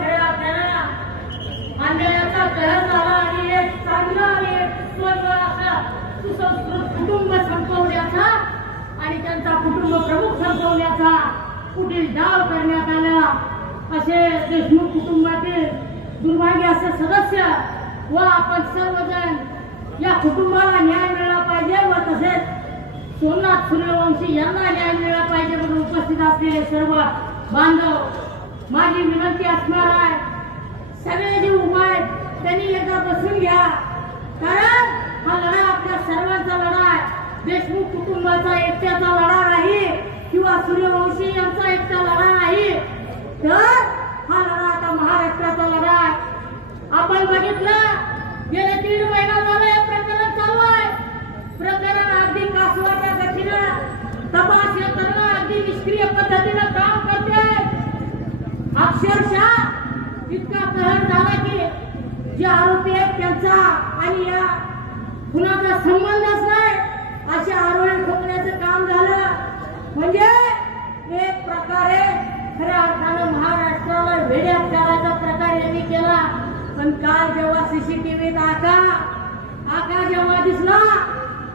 खेळ आपल्याला. मांडण्याचा गरज आला आणि एक चांगला आणि एक सुसंग असा कुटुंब संपवण्याचा आणि त्यांचा कुटुंब प्रमुख संपवण्याचा. पुढील डाव करण्यात आला. असे देशमुख कुटुंबातील दुर्भाग्य सदस्य व आपण सर्वजण या कुटुंबाला न्याय मिळाला पाहिजे व तसेच सोमनाथ सूर्यवंशी यांना न्याय मिळाला पाहिजे म्हणून उपस्थित असलेले सर्व बांधव माझी विनंती असणार आहे. सगळे जे उभा आहेत त्यांनी एकदा बसून घ्या. कारण हा लढा आपल्या सर्वांचा लढा आहे. देशमुख कुटुंबाचा एकट्याचा लढा नाही किंवा सूर्यवंशी यांचा एकटा लढा नाही. तर हा लढा आता महाराष्ट्राचा लढा आहे आपण बघितलं गेले दीड महिना झाला हे प्रकरण चालू आहे प्रकरण अगदी कासवाच्या गतीनं तपास यंत्रणा अगदी निष्क्रिय पद्धतीनं काम करते अक्षरशः इतका कहर झाला की जे आरोपी आहेत त्यांचा आणि या कुणाचा संबंधच नाही असे आरोळी ठोकण्याचं काम झालं. म्हणजे एक प्रकारे खऱ्या अर्थानं महाराष्ट्राला वेड्यात करायचा प्रकार यांनी केला. पण काल जेव्हा सीसीटीव्हीत आका आका जेव्हा दिसला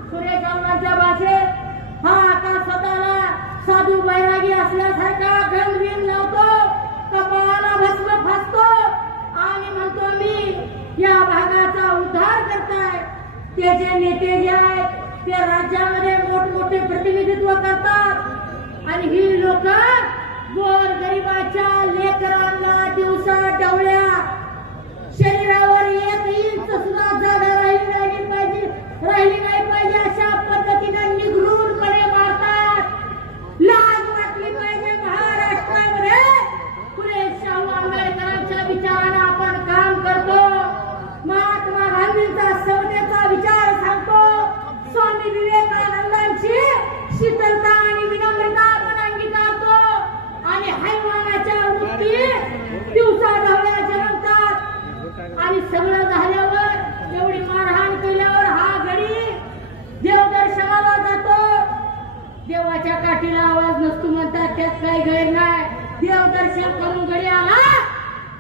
सूर्यकांताच्या भाषेत हा आका स्वतःला साधू बैरागी असल्यासारखा गंभीर लावतो कपाळाला भस्म फासतो आणि म्हणतो मी या भागाचा उद्धार करताय त्याचे नेते जे आहेत ते राज्यामध्ये मोठमोठे प्रतिनिधित्व करतात. आणि ही लोक गोर गरिबाच्या शीतलता आणि विनम्रता आपण अंगीकारतो. आणि हैवानाच्या वृत्ती दिवसा धावल्या जन्मतात आणि सगळं झाल्यावर एवढी मारहाण केल्यावर हा घडी देवदर्शनाला जातो. देवाच्या काठीला आवाज नसतो म्हणतात त्यात काही गैर नाही. देवदर्शन करून घरी आला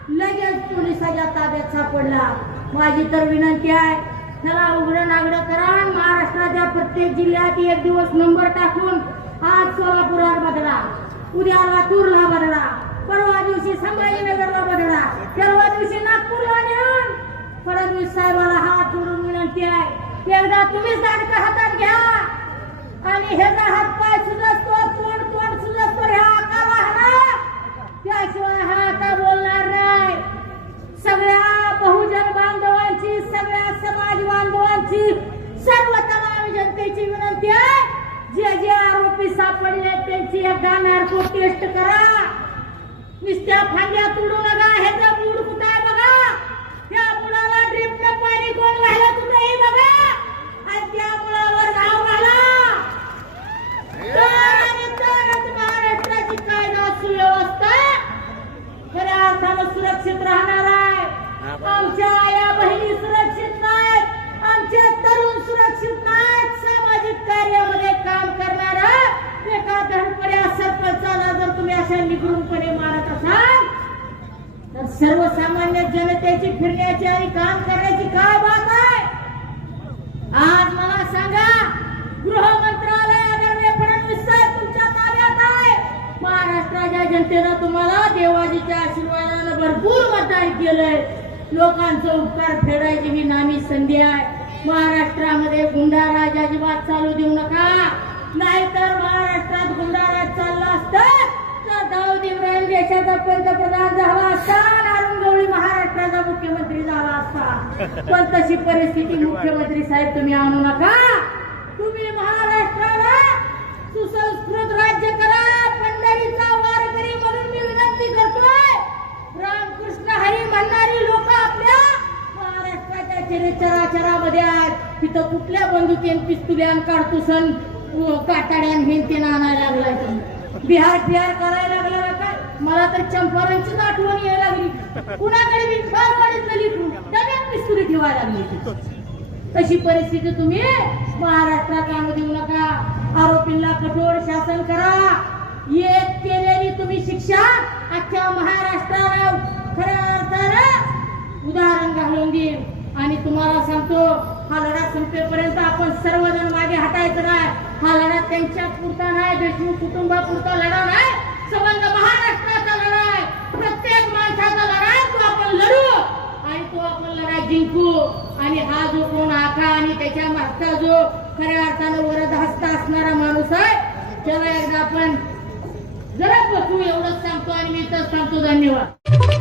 लगेच पोलिसाच्या ताब्यात सापडला. माझी तर विनंती आहे त्याला उघडं नागडं करा महाराष्ट्राच्या प्रत्येक जिल्ह्यात एक दिवस नंबर टाकून आज सोलापुरात बदला. उद्या लातूरला बदला. परवा दिवशी संभाजीनगरला बदला. परवा दिवशी नागपूरला नेऊन फडणवीस साहेबाला हात जोडून विनंती आहे. एकदा तुम्हीच सारखं हातात घ्या. आणि ह्याचा हात पाय सुजसतो तोंड तोंड सुजसतो ह्या आकाला हाणा त्याशिवाय हा आता बोलणार नाही सगळ्या बहुजन बांधवांची सगळ्या समाज बांधवांची सर्व तमाम जनतेची विनंती आहे जे जे आरोपी सापडले एकदा नार्को टेस्ट करा. नुसत्या फांद्या तुडू नका. ह्याचा मूड कुठं अशा निगरूनपणे मारत असाल तर सर्वसामान्य जनतेची फिरण्याची आणि काम करण्याची काय बात आहे? आज मला सांगा गृह मंत्रालय आदरणीय फडणवीस साहेब तुमच्या ताब्यात आहे? महाराष्ट्राच्या जनतेनं तुम्हाला देवाजीच्या आशीर्वादानं भरपूर मतदान केलंय. लोकांचा उपकार फेडायची ही नामी संधी आहे. महाराष्ट्रामध्ये गुंडाराज अजिबात चालू देऊ नका. नाहीतर महाराष्ट्रात गुंडाराज चालला असतं गाव दाऊद देशाचा पंतप्रधान झाला असता आणि गवळी महाराष्ट्राचा मुख्यमंत्री झाला असता. पण तशी परिस्थिती मुख्यमंत्री साहेब तुम्ही आणू नका. तुम्ही महाराष्ट्राला सुसंस्कृत राज्य करा पंढरीचा वारकरी म्हणून मी विनंती करतोय. रामकृष्ण हरी म्हणणारी लोक आपल्या महाराष्ट्राच्या चरिचराचरामध्ये आहेत. तिथं कुठल्या बंदुकीन पिस्तुल्यान काढतुसन काटाड्यान हिंतीन आणायला लागलाय तुम्ही. बिहार बिहार करायला लागला का काय? मला तर चंपारणचीच आठवण यायला लागली. कुणाकडे मी फार लिखून डब्यात पिस्तुली ठेवायला लागली तशी परिस्थिती तुम्ही महाराष्ट्रात आणू देऊ नका. आरोपींना कठोर शासन करा. एक केलेली तुम्ही शिक्षा अख्ख्या महाराष्ट्राला खऱ्या अर्थानं उदाहरण घालून देईल आणि तुम्हाला सांगतो हा लढा संपेपर्यंत आपण सर्वजण मागे हटायचं नाही. हा लढा त्यांच्या पुरता नाही देशमुख कुटुंबापुरता लढा नाही. संबंध महाराष्ट्राचा लढा आहे. प्रत्येक माणसाचा लढा आहे तो आपण लढू. आणि तो आपण लढा जिंकू. आणि हा जो कोण आखा आणि त्याच्या मागचा जो खऱ्या अर्थानं वरद हस्त असणारा माणूस आहे त्याला एकदा आपण जरा बसू एवढंच सांगतो आणि मी तर सांगतो धन्यवाद.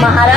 mahal